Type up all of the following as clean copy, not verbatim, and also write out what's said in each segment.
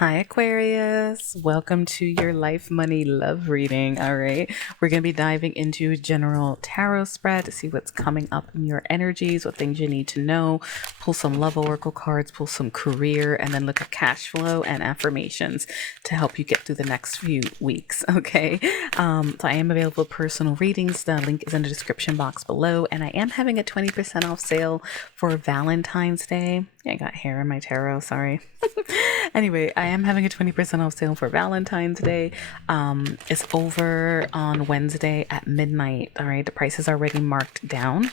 Hi, Aquarius. Welcome to your life, money, love reading. All right. We're going to be diving into general tarot spread to see what's coming up in your energies, what things you need to know. Pull some love oracle cards, pull some career, and then look at cash flow and affirmations to help you get through the next few weeks. Okay. So I am available for personal readings. The link is in the description box below. And I am having a 20% off sale for Valentine's Day. Yeah, I got hair in my tarot. Sorry. Anyway, I am having a 20% off sale for Valentine's Day. It's over on Wednesday at midnight. All right. The prices are already marked down.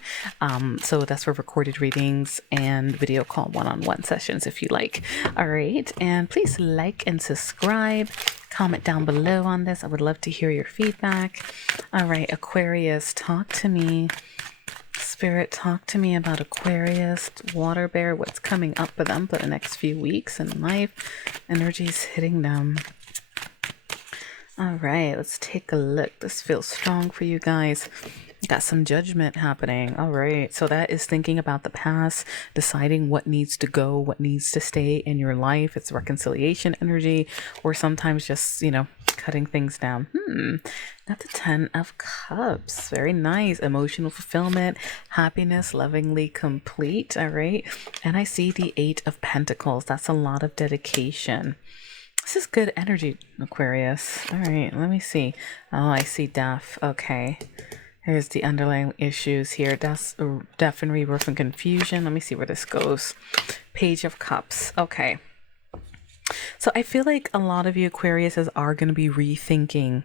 So that's for recorded readings and video call one-on-one sessions if you like. All right. And please like and subscribe. Comment down below on this. I would love to hear your feedback. All right, Aquarius, talk to me. Spirit, talk to me about Aquarius, water bear, what's coming up for them for the next few weeks in life. Energies hitting them. All right, let's take a look. This feels strong for you guys. Got some judgment happening. All right, so that is thinking about the past, deciding what needs to go, what needs to stay in your life. It's reconciliation energy, or sometimes just, cutting things down. Got the 10 of Cups. Very nice. Emotional fulfillment, happiness, lovingly complete. All right. And I see the 8 of Pentacles. That's a lot of dedication. This is good energy, Aquarius. All right. Let me see. Oh, I see death. Okay. Here's the underlying issues here. Death and rebirth and confusion. Let me see where this goes. Page of Cups. Okay. So I feel like a lot of you Aquariuses are going to be rethinking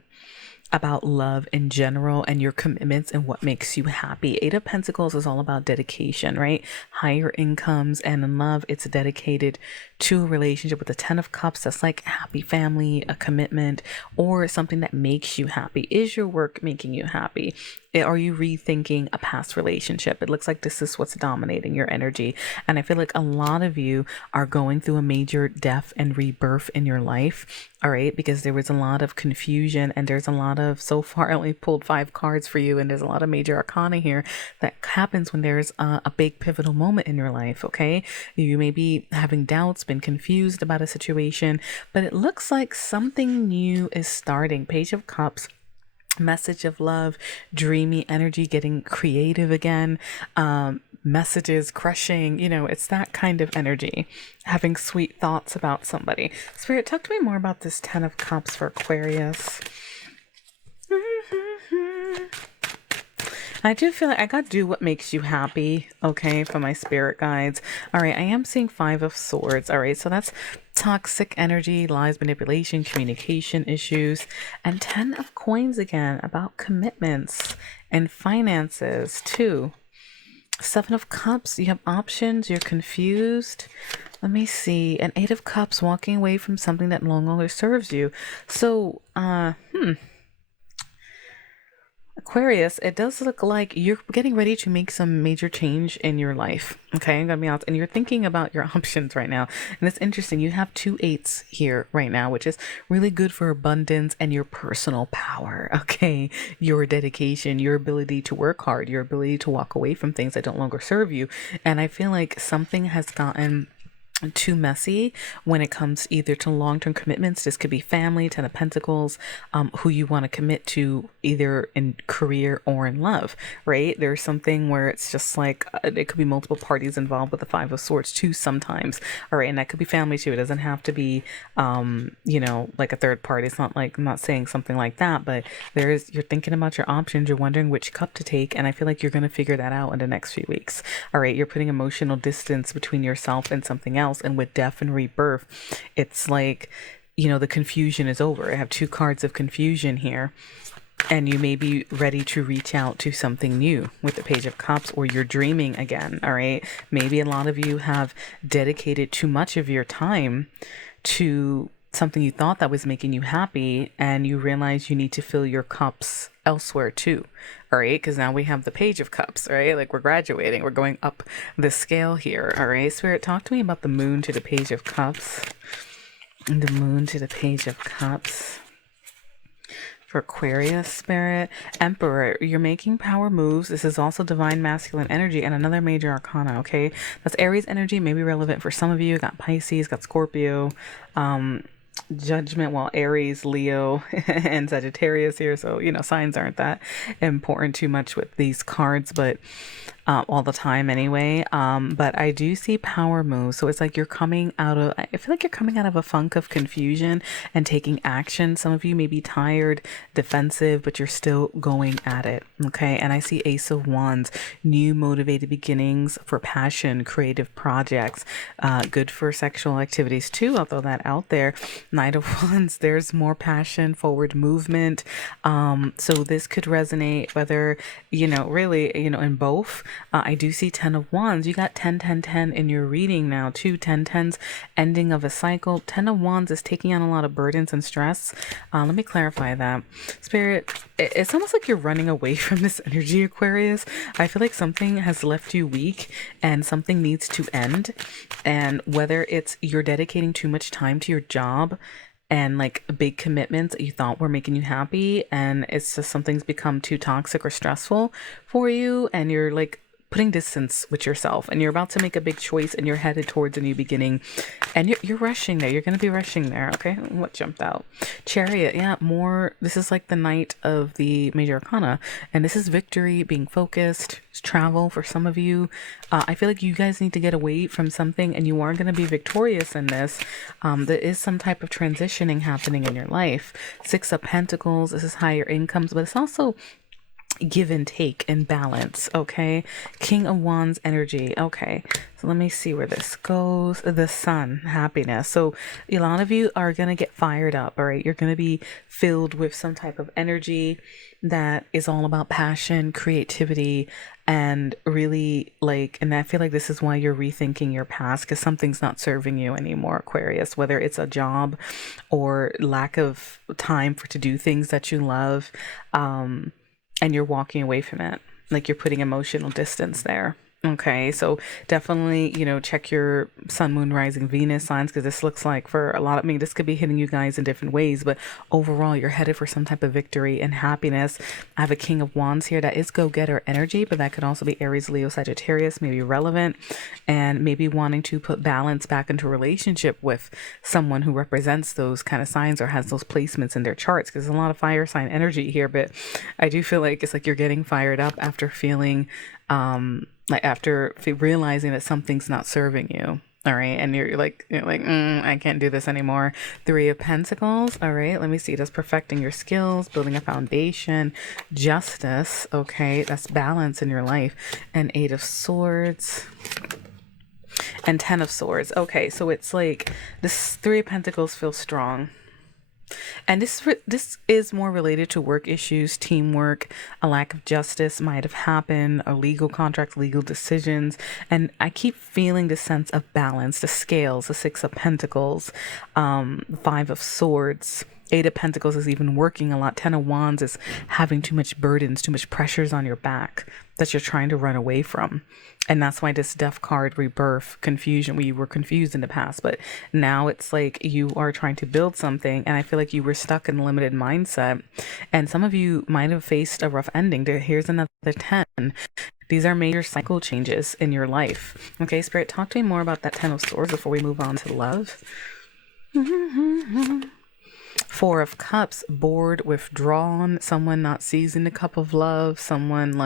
about love in general and your commitments and what makes you happy. 8 of Pentacles is all about dedication, right? Higher incomes, and in love, it's dedicated to a relationship. With the 10 of Cups, that's like happy family, a commitment, or something that makes you happy. Is your work making you happy? Are you rethinking a past relationship? It looks like this is what's dominating your energy. And I feel like a lot of you are going through a major death and rebirth in your life. All right. Because there was a lot of confusion, and there's a lot of, so far I only pulled 5 cards for you. And there's a lot of major arcana here that happens when there's a big pivotal moment in your life. Okay. You may be having doubts, been confused about a situation, but it looks like something new is starting. Page of Cups. Message of love, dreamy energy, getting creative again, messages, crushing, it's that kind of energy, having sweet thoughts about somebody. Spirit, talk to me more about this 10 of Cups for Aquarius. I do feel like I got to do what makes you happy, okay, for my spirit guides. All right, I am seeing 5 of Swords. All right, so that's toxic energy, lies, manipulation, communication issues, and 10 of Coins again, about commitments and finances too. 7 of Cups, you have options, you're confused. Let me see. And 8 of Cups, walking away from something that no longer serves you. So, Aquarius, it does look like you're getting ready to make some major change in your life. Okay, I'm gonna be honest, and you're thinking about your options right now. And it's interesting. You have 2 8s here right now, which is really good for abundance and your personal power. Okay, your dedication, your ability to work hard, your ability to walk away from things that don't longer serve you. And I feel like something has gotten too messy when it comes either to long-term commitments. This could be family, 10 of Pentacles, who you want to commit to either in career or in love, right? There's something where it's just like it could be multiple parties involved with the 5 of Swords too sometimes. All right, and that could be family too. It doesn't have to be like a third party. It's not like, I'm not saying something like that, but you're thinking about your options, you're wondering which cup to take, and I feel like you're going to figure that out in the next few weeks. All right, you're putting emotional distance between yourself and something else. And with death and rebirth, it's like, the confusion is over. I have 2 cards of confusion here, and you may be ready to reach out to something new with the Page of Cups, or you're dreaming again. All right, maybe a lot of you have dedicated too much of your time to something you thought that was making you happy, and you realize you need to fill your cups elsewhere too. All right, because now we have the Page of Cups, right? Like, we're graduating, we're going up the scale here. All right, Spirit, talk to me about the Moon to the Page of Cups. The Moon to the Page of Cups For Aquarius, Spirit, Emperor, you're making power moves. This is also divine masculine energy and another major arcana, okay? That's Aries energy, maybe relevant for some of you. Got Pisces, got Scorpio, Judgment, well, Aries, Leo, and Sagittarius here. So, signs aren't that important too much with these cards, but all the time anyway. But I do see power moves. So it's like you're coming out of, I feel like you're coming out of a funk of confusion and taking action. Some of you may be tired, defensive, but you're still going at it. Okay. And I see Ace of Wands, new motivated beginnings for passion, creative projects, good for sexual activities too. I'll throw that out there. Knight of Wands, there's more passion, forward movement. So this could resonate whether, really, in both. I do see 10 of Wands. You got 10, 10, 10 in your reading now too. 10, 10's ending of a cycle. 10 of Wands is taking on a lot of burdens and stress. Let me clarify that. Spirit, it's almost like you're running away from this energy, Aquarius. I feel like something has left you weak and something needs to end. And whether it's you're dedicating too much time to your job and like big commitments that you thought were making you happy, and it's just something's become too toxic or stressful for you, and you're like putting distance with yourself, and you're about to make a big choice and you're headed towards a new beginning, and you're rushing there. You're going to be rushing there. Okay. What jumped out? Chariot. Yeah. More. This is like the night of the major arcana, and this is victory, being focused, travel for some of you. I feel like you guys need to get away from something, and you are going to be victorious in this. There is some type of transitioning happening in your life. 6 of Pentacles. This is higher incomes, but it's also give and take and balance. Okay. King of Wands energy. Okay. So let me see where this goes. The Sun, happiness. So a lot of you are going to get fired up. All right. You're going to be filled with some type of energy that is all about passion, creativity, and really and I feel like this is why you're rethinking your past, because something's not serving you anymore, Aquarius, whether it's a job or lack of time to do things that you love. And you're walking away from it, like you're putting emotional distance there. Okay, so definitely, check your sun, moon, rising, Venus signs, because this looks like for a lot of, this could be hitting you guys in different ways, but overall, you're headed for some type of victory and happiness. I have a King of Wands here that is go-getter energy, but that could also be Aries, Leo, Sagittarius, maybe relevant, and maybe wanting to put balance back into a relationship with someone who represents those kind of signs or has those placements in their charts, because there's a lot of fire sign energy here, but I do feel like it's like you're getting fired up after feeling after realizing that something's not serving you. All right. And you're like, I can't do this anymore. 3 of Pentacles. All right. Let me see. That's perfecting your skills, building a foundation, justice. Okay. That's balance in your life. And 8 of Swords and 10 of Swords. Okay. So it's like this 3 of Pentacles feels strong. And this is more related to work issues, teamwork, a lack of justice might have happened, a legal contract, legal decisions. And I keep feeling the sense of balance, the scales, the 6 of Pentacles, 5 of Swords. 8 of Pentacles is even working a lot. 10 of Wands is having too much burdens, too much pressures on your back that you're trying to run away from. And that's why this Death card, rebirth, confusion, we were confused in the past, but now it's like you are trying to build something, and I feel like you were stuck in a limited mindset, and some of you might have faced a rough ending. Here's another 10. These are major cycle changes in your life. Okay, Spirit, talk to me more about that 10 of Swords before we move on to love. 4 of Cups, bored, withdrawn, someone not seizing the cup of love, someone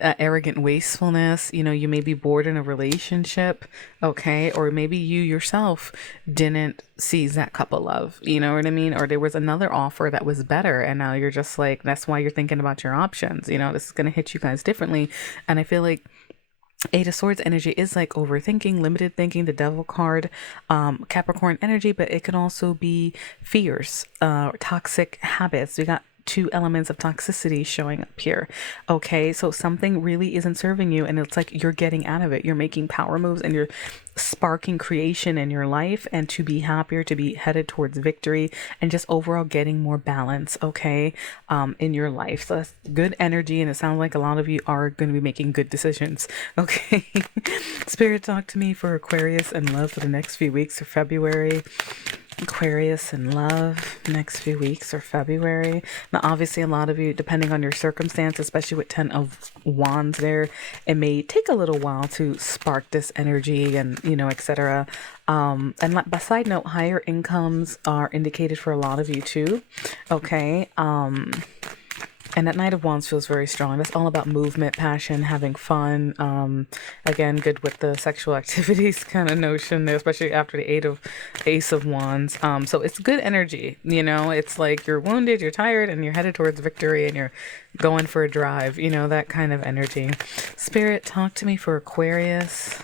arrogant wastefulness. You may be bored in a relationship, okay? Or maybe you yourself didn't seize that cup of love, you know what I mean? Or there was another offer that was better, and now you're just like, that's why you're thinking about your options. This is going to hit you guys differently. And I feel like 8 of Swords energy is like overthinking, limited thinking, the Devil card, Capricorn energy, but it can also be fears, toxic habits. We got 2 elements of toxicity showing up here. Okay, so something really isn't serving you, and it's like you're getting out of it. You're making power moves, and you're sparking creation in your life, and to be happier, to be headed towards victory, and just overall getting more balance, okay, in your life. So that's good energy, and it sounds like a lot of you are going to be making good decisions. Okay. Spirit, talk to me for Aquarius and love for the next few weeks of February. Aquarius in love next few weeks or February. Now, obviously, a lot of you, depending on your circumstance, especially with 10 of Wands there, it may take a little while to spark this energy and, etc. And by side note, higher incomes are indicated for a lot of you too. Okay. And that Knight of Wands feels very strong. That's all about movement, passion, having fun. Again, good with the sexual activities kind of notion, especially after the Ace of Wands. So it's good energy. It's like you're wounded, you're tired, and you're headed towards victory, and you're going for a drive. That kind of energy. Spirit, talk to me for Aquarius.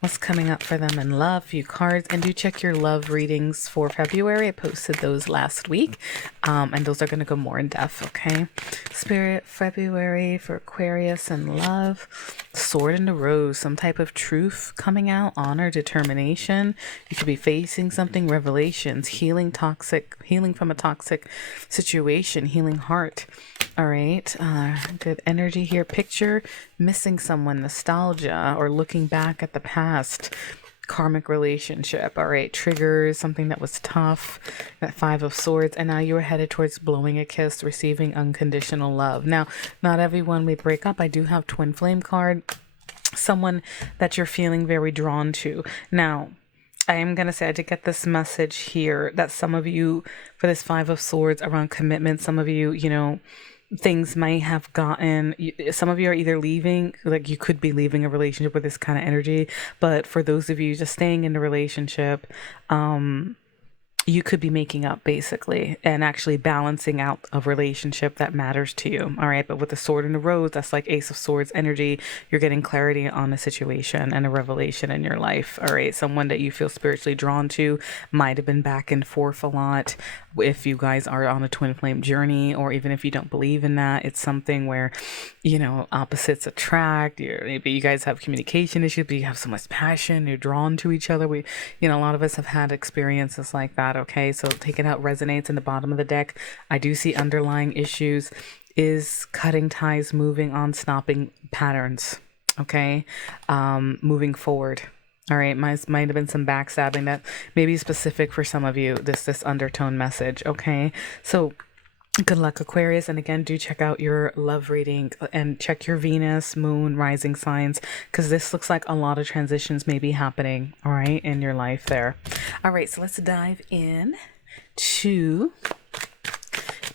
What's coming up for them in love? Few cards. And do check your love readings for February. I posted those last week. And those are going to go more in depth, okay? Spirit, February for Aquarius and love. Sword and the Rose. Some type of truth coming out. Honor, determination. You could be facing something. Revelations. Healing from a toxic situation. Healing heart. All right. Good energy here. Picture missing someone, nostalgia, or looking back at the past, karmic relationship. All right. Triggers, something that was tough. That 5 of Swords. And now you're headed towards blowing a kiss, receiving unconditional love. Now, not everyone may break up. I do have Twin Flame card. Someone that you're feeling very drawn to. Now, I am going to say I did get this message here that some of you, for this 5 of Swords around commitment, some of you, things might have gotten, some of you are either leaving, like you could be leaving a relationship with this kind of energy, but for those of you just staying in the relationship, you could be making up basically and actually balancing out a relationship that matters to you. All right. But with the Sword and the Rose, that's like Ace of Swords energy. You're getting clarity on a situation and a revelation in your life. All right. Someone that you feel spiritually drawn to might have been back and forth a lot. If you guys are on a twin flame journey, or even if you don't believe in that, it's something where, opposites attract. Maybe you guys have communication issues, but you have so much passion. You're drawn to each other. A lot of us have had experiences like that. Okay, so take it out. Resonates in the bottom of the deck. I do see underlying issues. Is cutting ties, moving on, stopping patterns. Okay, moving forward. All right, might have been some backstabbing that may be specific for some of you. This undertone message. Okay, so good luck, Aquarius. And again, do check out your love reading and check your Venus, Moon, rising signs, because this looks like a lot of transitions may be happening, all right, in your life there. All right, so let's dive in to,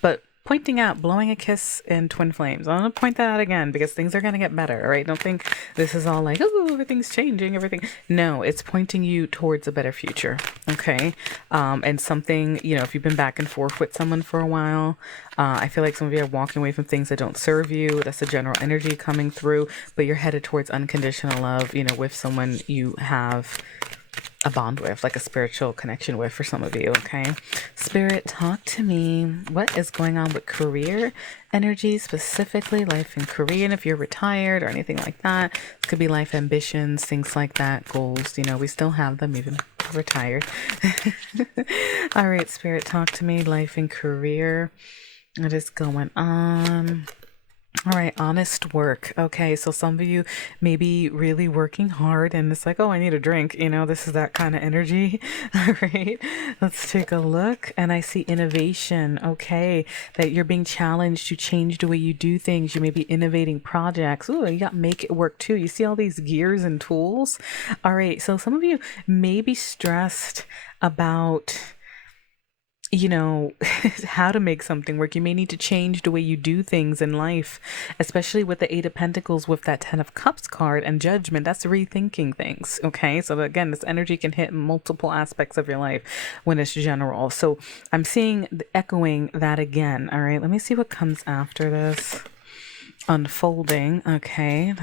but pointing out, blowing a kiss in twin flames. I'm going to point that out again because things are going to get better, all right? Don't think this is all like, oh, everything's changing, everything. No, it's pointing you towards a better future, okay? And something, if you've been back and forth with someone for a while, I feel like some of you are walking away from things that don't serve you. That's the general energy coming through, but you're headed towards unconditional love, with someone you have a bond with, like a spiritual connection with for some of you, okay? Spirit, talk to me. What is going on with career energy, specifically life and career? And if you're retired or anything like that, it could be life ambitions, things like that, goals. We still have them even retired. All right, Spirit, talk to me. Life and career. What is going on? All right, honest work. Okay, so some of you may be really working hard and it's like, oh, I need a drink. This is that kind of energy. All right, let's take a look. And I see innovation. Okay, that you're being challenged to change the way you do things. You may be innovating projects. Ooh, you got make it work too. You see all these gears and tools. All right, so some of you may be stressed about how to make something work. You may need to change the way you do things in life, especially with the 8 of Pentacles with that 10 of Cups card and Judgment. That's rethinking things. Okay. So again, this energy can hit multiple aspects of your life when it's general. So I'm seeing echoing that again. All right. Let me see what comes after this. Unfolding. Okay.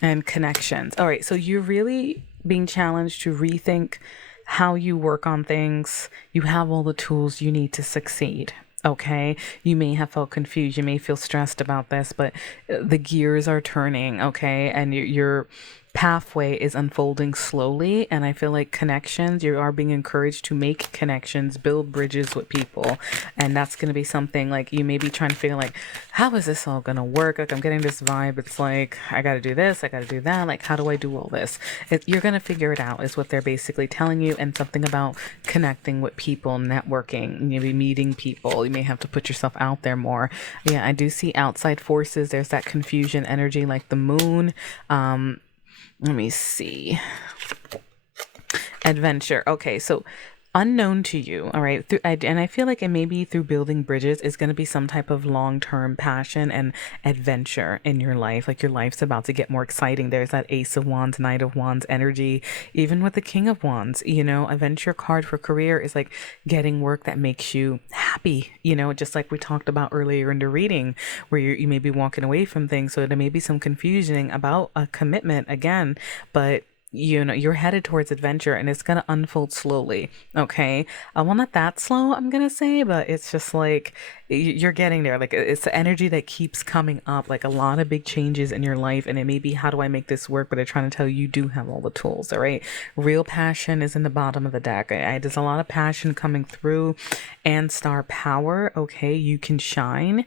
And connections. All right. So you're really being challenged to rethink how you work on things. You have all the tools you need to succeed. Okay. You may have felt confused. You may feel stressed about this, but the gears are turning. Okay. And you're pathway is unfolding slowly, and I feel like connections, you are being encouraged to make connections, build bridges with people, and that's going to be something like you may be trying to figure like, how is this all going to work? Like I'm getting this vibe, it's like I got to do this, I got to do that, like how do I do all this? You're going to figure it out is what they're basically telling you, and something about connecting with people, networking, maybe meeting people. You may have to put yourself out there more. Yeah, I do see outside forces. There's that confusion energy like the moon. Let me see. Adventure. Okay, so unknown to you, all right? And I feel like it may be through building bridges is going to be some type of long-term passion and adventure in your life. Like your life's about to get more exciting. There's that Ace of Wands, Knight of Wands energy, even with the King of Wands. You know, adventure card for career is like getting work that makes you happy, you know, just like we talked about earlier in the reading, where you may be walking away from things. So there may be some confusion about a commitment again, but you know, you're headed towards adventure and it's going to unfold slowly. Okay. Well, not that slow, I'm going to say, but it's just like you're getting there. Like it's the energy that keeps coming up, like a lot of big changes in your life. And it may be, how do I make this work? But they're trying to tell you, you do have all the tools. All right. Real passion is in the bottom of the deck. There's a lot of passion coming through, and star power. Okay. You can shine.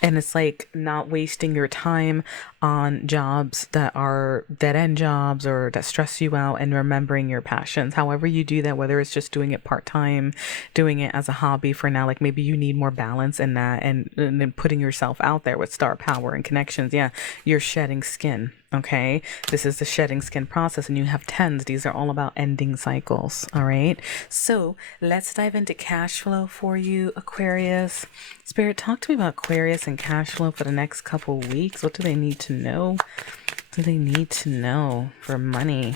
And it's like not wasting your time on jobs that are dead end jobs or that stress you out, and remembering your passions. However you do that, whether it's just doing it part time, doing it as a hobby for now, like maybe you need more balance in that, and then putting yourself out there with star power and connections. Yeah, you're shedding skin. Okay, this is the shedding skin process, and you have tens. These are all about ending cycles. All right, so let's dive into cash flow for you, Aquarius. Spirit, talk to me about Aquarius and cash flow for the next couple weeks. What do they need to know? What do they need to know for money?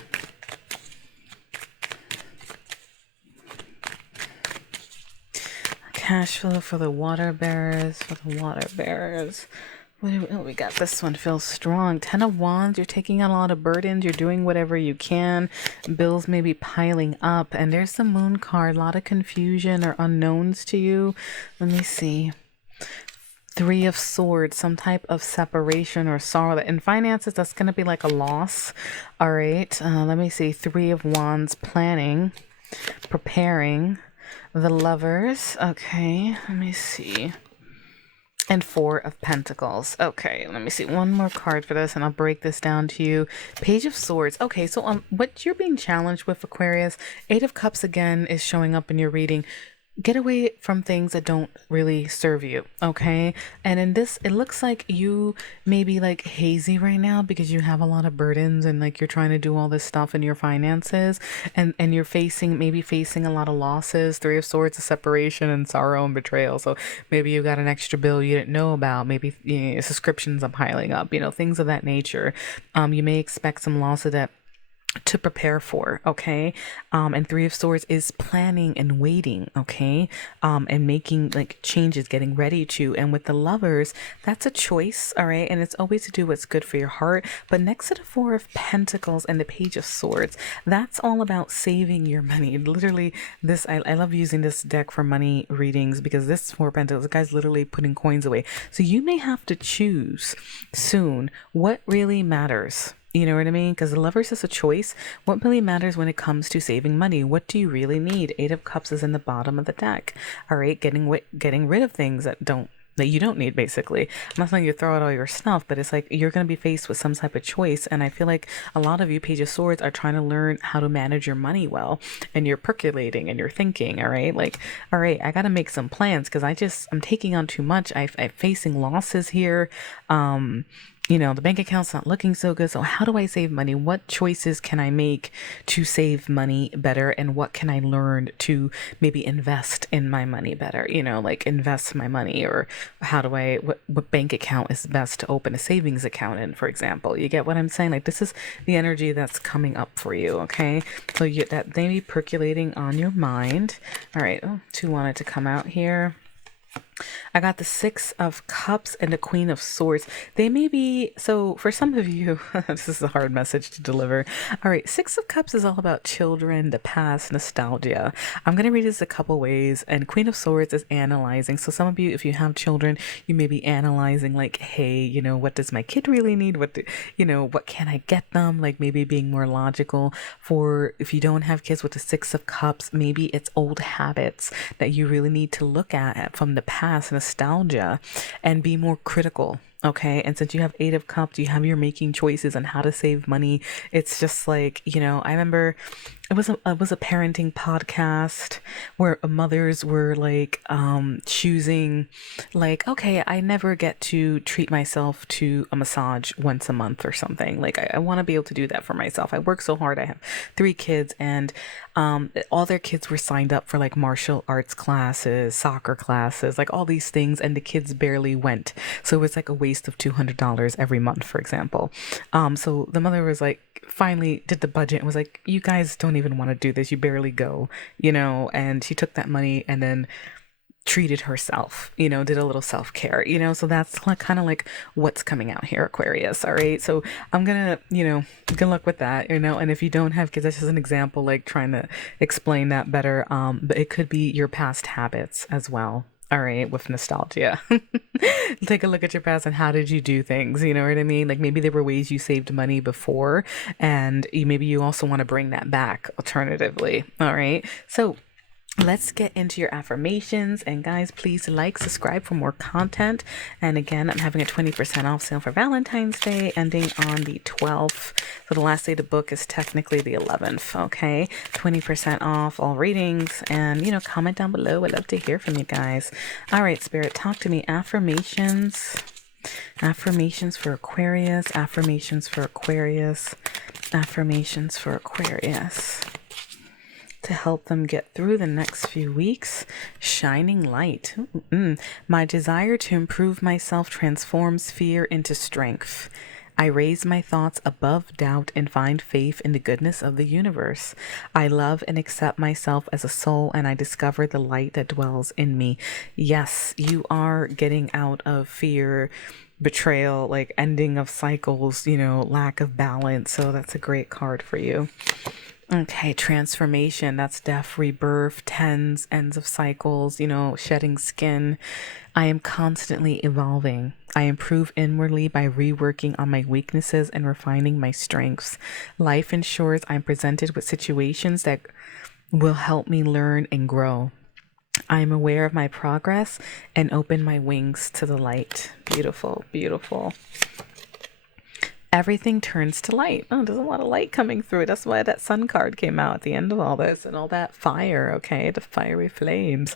Cash flow for the water bearers, we got this one, feels strong. 10 of Wands, you're taking on a lot of burdens. You're doing whatever you can. Bills may be piling up. And there's the Moon card, a lot of confusion or unknowns to you. Let me see. 3 of Swords, some type of separation or sorrow. In finances, that's going to be like a loss. All right. Let me see. 3 of Wands, planning, preparing. The Lovers. Okay. Let me see. And 4 of Pentacles. Okay, let me see. One more card for this, and I'll break this down to you. Page of Swords. Okay, so what you're being challenged with, Aquarius, 8 of Cups again is showing up in your reading. Get away from things that don't really serve you, okay? And in this, it looks like you may be like hazy right now because you have a lot of burdens, and like you're trying to do all this stuff in your finances, and you're maybe facing a lot of losses. 3 of Swords, a separation and sorrow and betrayal. So maybe you got an extra bill you didn't know about. Maybe subscriptions are piling up, things of that nature. You may expect some losses to prepare for, okay? And 3 of Swords is planning and waiting, okay? And making like changes, getting ready to. And with the Lovers, that's a choice, all right? And it's always to do what's good for your heart. But next to the 4 of Pentacles and the Page of Swords, that's all about saving your money. Literally, I love using this deck for money readings, because this 4 of Pentacles, the guy's literally putting coins away. So you may have to choose soon what really matters. You know what I mean? Because the Lovers is a choice. What really matters when it comes to saving money? What do you really need? 8 of Cups is in the bottom of the deck. All right, getting rid of things that you don't need, basically. I'm not saying you throw out all your stuff, but it's like you're going to be faced with some type of choice. And I feel like a lot of you, Page of Swords, are trying to learn how to manage your money well. And you're percolating and you're thinking, all right, like, all right, I got to make some plans because I'm taking on too much. I'm facing losses here. The bank account's not looking so good. So how do I save money? What choices can I make to save money better? And what can I learn to maybe invest in my money better? Like invest my money, or what bank account is best to open a savings account in, for example? You get what I'm saying? Like this is the energy that's coming up for you. Okay. So that may be percolating on your mind. All right. 2 wanted to come out here. I got the Six of Cups and the Queen of Swords. They may be, so for some of you, this is a hard message to deliver. All right, Six of Cups is all about children, the past, nostalgia. I'm going to read this a couple ways, and Queen of Swords is analyzing. So some of you, if you have children, you may be analyzing like, hey, you know, what does my kid really need? What can I get them? Like maybe being more logical. For if you don't have kids with the Six of Cups, maybe it's old habits that you really need to look at from the past, nostalgia, and be more critical. Okay. And since you have Eight of Cups, you have your making choices on how to save money. It's just like, I remember it was a parenting podcast where mothers were like choosing like, okay, I never get to treat myself to a massage once a month or something. Like I want to be able to do that for myself. I work so hard. I have 3 kids, and all their kids were signed up for like martial arts classes, soccer classes, like all these things, and the kids barely went. So it was like a waste of $200 every month, for example. So the mother was like, finally did the budget and was like, you guys don't even want to do this, you barely go, and she took that money and then treated herself, did a little self-care, so that's like kind of like what's coming out here, Aquarius. All right, so I'm gonna, good luck with that, and if you don't have kids, that's just an example, like trying to explain that better. But it could be your past habits as well. All right, with nostalgia. Take a look at your past and how did you do things? You know what I mean? Like maybe there were ways you saved money before, and maybe you also want to bring that back alternatively. All right. So let's get into your affirmations. And guys, please like, subscribe for more content. And again, I'm having a 20% off sale for Valentine's Day ending on the 12th. So the last day of the book is technically the 11th. Okay. 20% off all readings. And, comment down below. I'd love to hear from you guys. All right, Spirit, talk to me. Affirmations. Affirmations for Aquarius. Affirmations for Aquarius. Affirmations for Aquarius. To help them get through the next few weeks. Shining light. My desire to improve myself transforms fear into strength. I raise my thoughts above doubt and find faith in the goodness of the universe. I love and accept myself as a soul, and I discover the light that dwells in me. Yes, you are getting out of fear, betrayal, like ending of cycles, lack of balance. So that's a great card for you. Okay, transformation. That's death, rebirth, tens, ends of cycles, shedding skin. I am constantly evolving. I improve inwardly by reworking on my weaknesses and refining my strengths. Life ensures I'm presented with situations that will help me learn and grow. I am aware of my progress and open my wings to the light. Beautiful, beautiful. Everything turns to light. Oh, there's a lot of light coming through. That's why that sun card came out at the end of all this, and all that fire, okay? The fiery flames.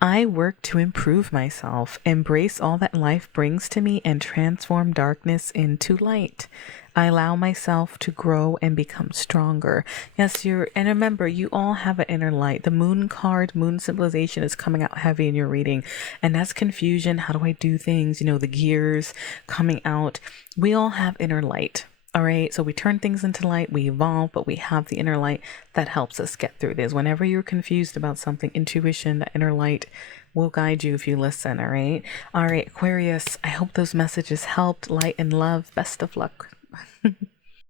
I work to improve myself, embrace all that life brings to me, and transform darkness into light. I allow myself to grow and become stronger. Yes, and remember, you all have an inner light. The moon card, moon symbolization is coming out heavy in your reading, and that's confusion. How do I do things? The gears coming out. We all have inner light. All right, so we turn things into light, we evolve, but we have the inner light that helps us get through this. Whenever you're confused about something, intuition, the inner light will guide you if you listen. All right. All right, Aquarius, I hope those messages helped. Light and love. Best of luck.